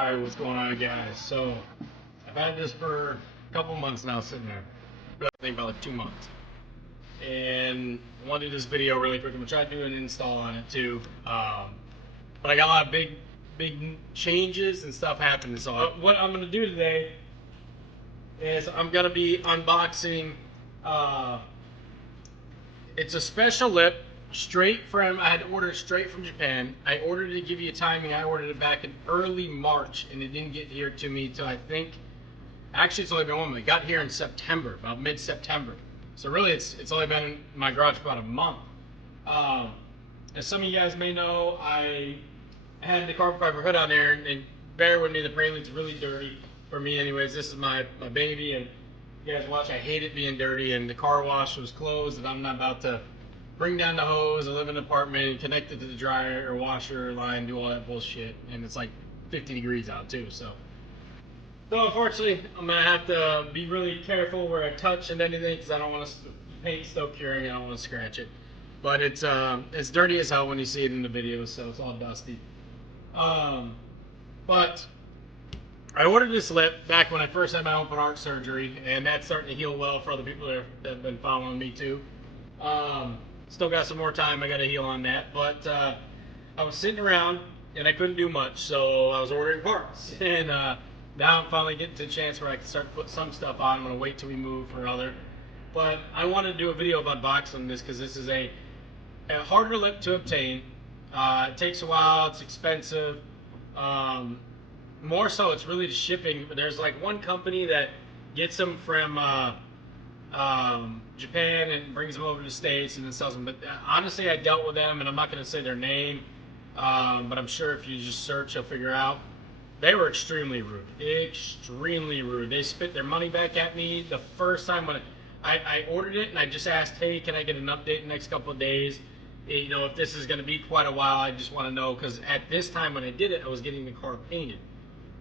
Alright, what's going on, guys? So, I've had this for a couple months now sitting there. I think about like 2 months. And wanted this video really quick. I'm gonna try to do an install on it too. But I got a lot of big changes and stuff happening. So, what I'm gonna do today is I'm gonna be unboxing. It's a special lip straight from, I had ordered straight from Japan. I ordered it to give you a timing. I ordered it back in early March and it didn't get here to me till I think, actually it's only been 1 month. It got here in September, about mid-September. So really it's only been in my garage for about a month. As some of you guys may know, I had the carbon fiber hood on there, and bear with me, the Prelude's really dirty for me anyways. This is my baby, and you guys watch, I hate it being dirty, and the car wash was closed, and I'm not about to bring down the hose. I live in an apartment, connect it to the dryer or washer line, do all that bullshit, and it's like 50 degrees out too, so unfortunately, I'm gonna have to be really careful where I touch and anything, because I don't want to, paint still curing, I don't want to scratch it. But it's dirty as hell when you see it in the videos, so it's all dusty. But I ordered this lip back when I first had my open heart surgery, and that's starting to heal well for other people that have been following me too. Still got some more time I got to heal on that, but I was sitting around and I couldn't do much, so I was ordering parts. And now I'm finally getting to the chance where I can start to put some stuff on. I'm going to wait till we move for other. But I wanted to do a video of unboxing this because this is a harder lip to obtain. It takes a while, it's expensive. More so, it's really the shipping. There's like one company that gets them from Japan and brings them over to the States and then sells them. But honestly, I dealt with them, and I'm not going to say their name, but I'm sure if you just search, you'll figure out. They were extremely rude. Extremely rude. They spit their money back at me the first time when I ordered it, and I just asked, hey, can I get an update in the next couple of days? You know, if this is going to be quite a while, I just want to know, because at this time when I did it, I was getting the car painted.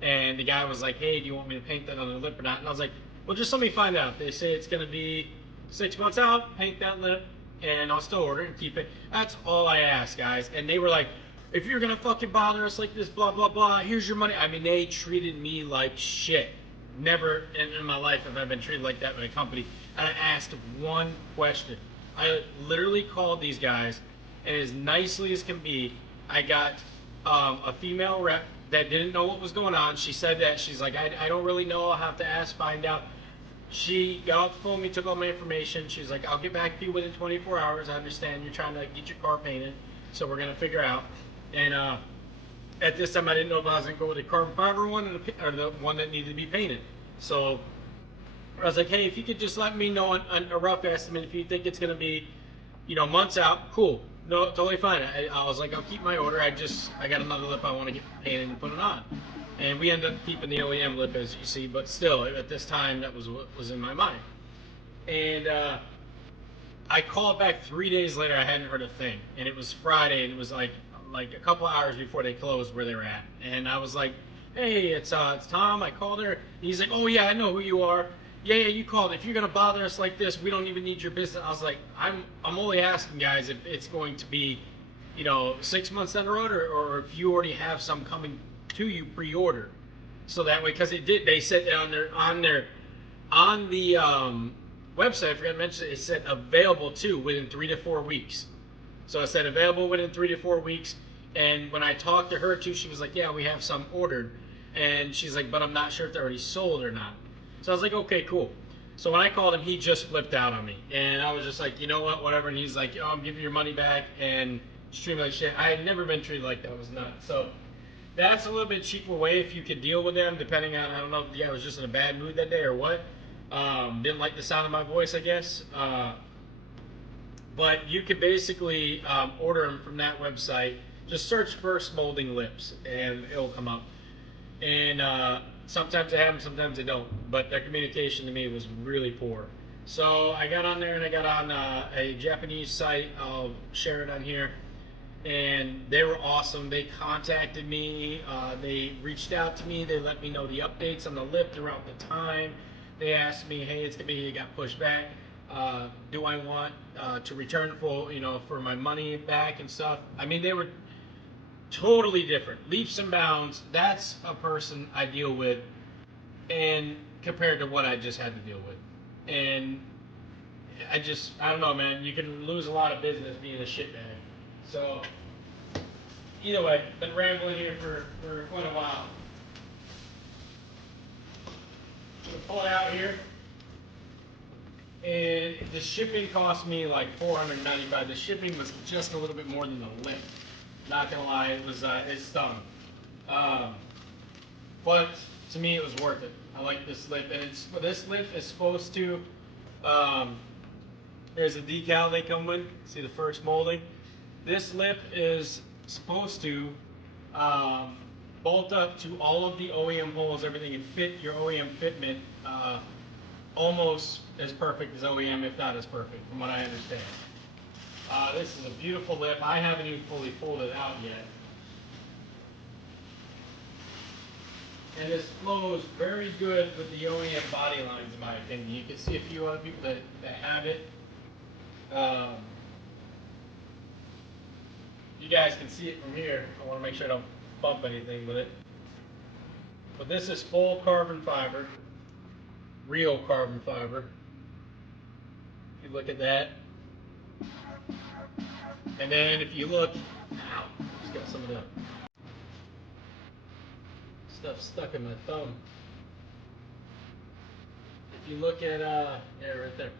And the guy was like, hey, do you want me to paint that on the lip or not? And I was like, well, just let me find out. They say it's going to be 6 months out, paint that lip, and I'll still order it and keep it. That's all I asked, guys. And they were like, if you're going to fucking bother us like this, blah, blah, blah, here's your money. I mean, they treated me like shit. Never in my life have I been treated like that by a company. And I asked one question. I literally called these guys, and as nicely as can be, I got a female rep that didn't know what was going on. She said that, she's like, I don't really know, I'll have to ask, find out. She got off the phone, we took all my information. She's like, I'll get back to you within 24 hours. I understand you're trying to get your car painted, so we're going to figure out. And at this time, I didn't know if I was going to go with the carbon fiber one or the one that needed to be painted. So I was like, hey, if you could just let me know a rough estimate, if you think it's going to be, you know, months out, cool. No, totally fine. I was like, I'll keep my order. I got another lip I want to get painted and put it on. And we ended up keeping the OEM lip, as you see, but still, at this time, that was what was in my mind. And I called back 3 days later. I hadn't heard a thing, and it was Friday, and it was like a couple hours before they closed where they were at. And I was like, hey, it's Tom. I called her. And he's like, oh yeah, I know who you are. Yeah, you called. If you're gonna bother us like this, we don't even need your business. I was like, I'm only asking, guys, if it's going to be, you know, 6 months down the road, or if you already have some coming to you pre-order, so that way, because it did. They said on the website, I forgot to mention, it said available too within 3 to 4 weeks. So it said available within 3 to 4 weeks. And when I talked to her too, she was like, yeah, we have some ordered. And she's like, but I'm not sure if they're already sold or not. So I was like, okay, cool. So when I called him, he just flipped out on me. And I was just like, you know what, whatever. And he's like, oh, I'm giving your money back and stream like shit. I had never been treated like that. It was nuts. So that's a little bit cheaper way if you could deal with them, depending on, I don't know if the guy was just in a bad mood that day or what. Didn't like the sound of my voice, I guess. But you could basically order them from that website. Just search First Molding Lips, and it'll come up. And sometimes they have them, sometimes they don't. But their communication to me was really poor. So I got on there, and I got on a Japanese site. I'll share it on here. And they were awesome. They contacted me. They reached out to me. They let me know the updates on the lip throughout the time. They asked me, hey, it's gonna be, it got pushed back. Do I want to return full, you know, for my money back and stuff? I mean, they were Totally different. Leaps and bounds. That's a person I deal with, and compared to what I just had to deal with. And I don't know, man. You can lose a lot of business being a shitbag. So, either way, been rambling here for quite a while. I'm gonna pull it out here. And the shipping cost me like $495. The shipping was just a little bit more than the lip. Not gonna lie, it stung. Um, but to me, it was worth it. I like this lip, and this lip is supposed to. Um, There's a decal they come with. See the first molding. This lip is supposed to bolt up to all of the OEM holes, everything, and fit your OEM fitment almost as perfect as OEM, if not as perfect, from what I understand. This is a beautiful lip. I haven't even fully pulled it out yet. And this flows very good with the OEM body lines, in my opinion. You can see a few other people that have it. You guys can see it from here. I want to make sure I don't bump anything with it. But this is full carbon fiber, real carbon fiber. If you look at that. And then if you look, ow, just got some of the stuff stuck in my thumb. If you look at, yeah, right there.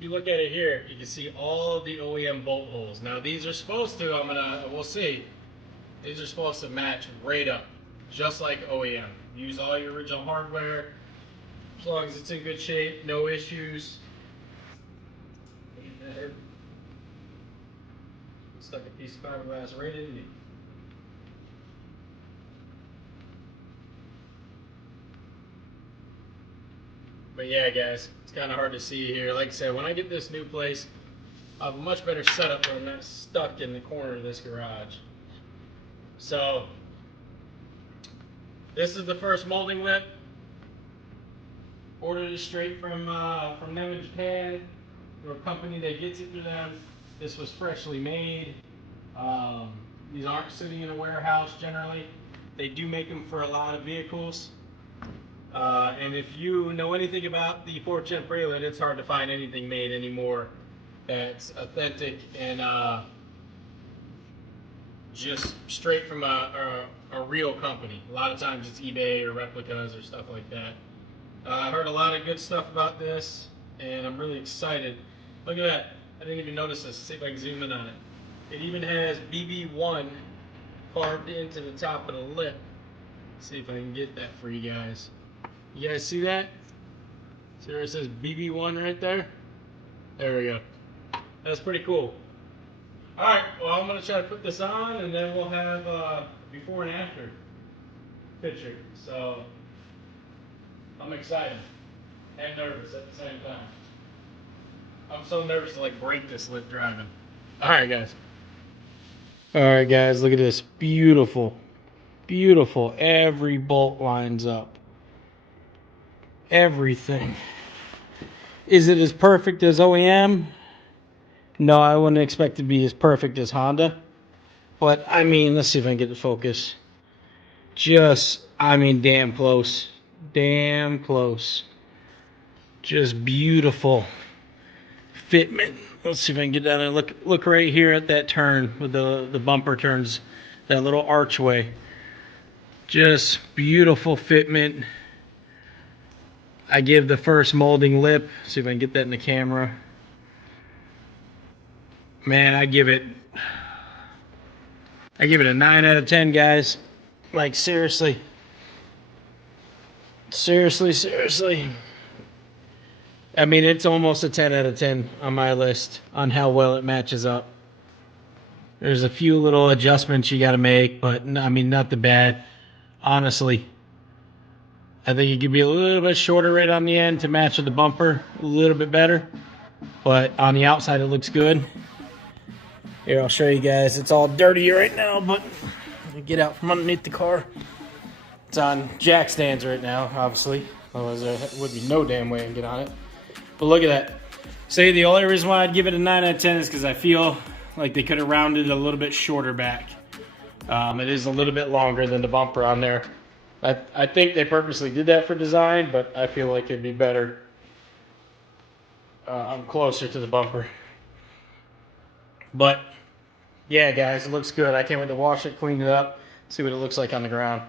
You look at it here, you can see all of the OEM bolt holes. Now these are supposed to, we'll see. These are supposed to match right up, just like OEM. Use all your original hardware, as long as it's in good shape, no issues. Stuck a piece of fiberglass right in me. But yeah, guys, it's kind of hard to see here. Like I said, when I get this new place, I have a much better setup where I'm not stuck in the corner of this garage. So, this is the first molding lip. Ordered it straight from them in Japan. They're a company that gets it through them. This was freshly made. These aren't sitting in a warehouse generally. They do make them for a lot of vehicles. And if you know anything about the 410 Prelude, it's hard to find anything made anymore that's authentic and just straight from a real company. A lot of times it's eBay or replicas or stuff like that. I heard a lot of good stuff about this, and I'm really excited. Look at that. I didn't even notice this. See if I can zoom in on it. It even has BB1 carved into the top of the lip. See if I can get that for you guys. You guys see that? See where it says BB1 right there? There we go. That's pretty cool. Alright, well I'm going to try to put this on, and then we'll have before and after picture. So, I'm excited and nervous at the same time. I'm so nervous to like break this lip driving. Alright guys. Alright guys, look at this. Beautiful. Beautiful. Every bolt lines up. Everything. Is it as perfect as OEM? No, I wouldn't expect it to be as perfect as Honda. But, I mean, let's see if I can get the focus. Damn close. Damn close. Just beautiful fitment. Let's see if I can get down there. Look right here at that turn with the bumper turns. That little archway. Just beautiful fitment. I give the first molding lip. See if I can get that in the camera. Man, I give it a 9 out of 10, guys. Like, seriously. Seriously. I mean, it's almost a 10 out of 10 on my list on how well it matches up. There's a few little adjustments you got to make, but I mean, nothing bad. Honestly, I think it could be a little bit shorter right on the end to match with the bumper a little bit better. But on the outside, it looks good. Here, I'll show you guys. It's all dirty right now, but let me get out from underneath the car. It's on jack stands right now, obviously. Otherwise, there would be no damn way I can get on it. But look at that. Say the only reason why I'd give it a 9 out of 10 is because I feel Like they could have rounded a little bit shorter back. It is a little bit longer than the bumper on there. I think they purposely did that for design, but I feel like it'd be better. I'm closer to the bumper. But yeah, guys, it looks good. I can't wait to wash it, clean it up, see what it looks like on the ground.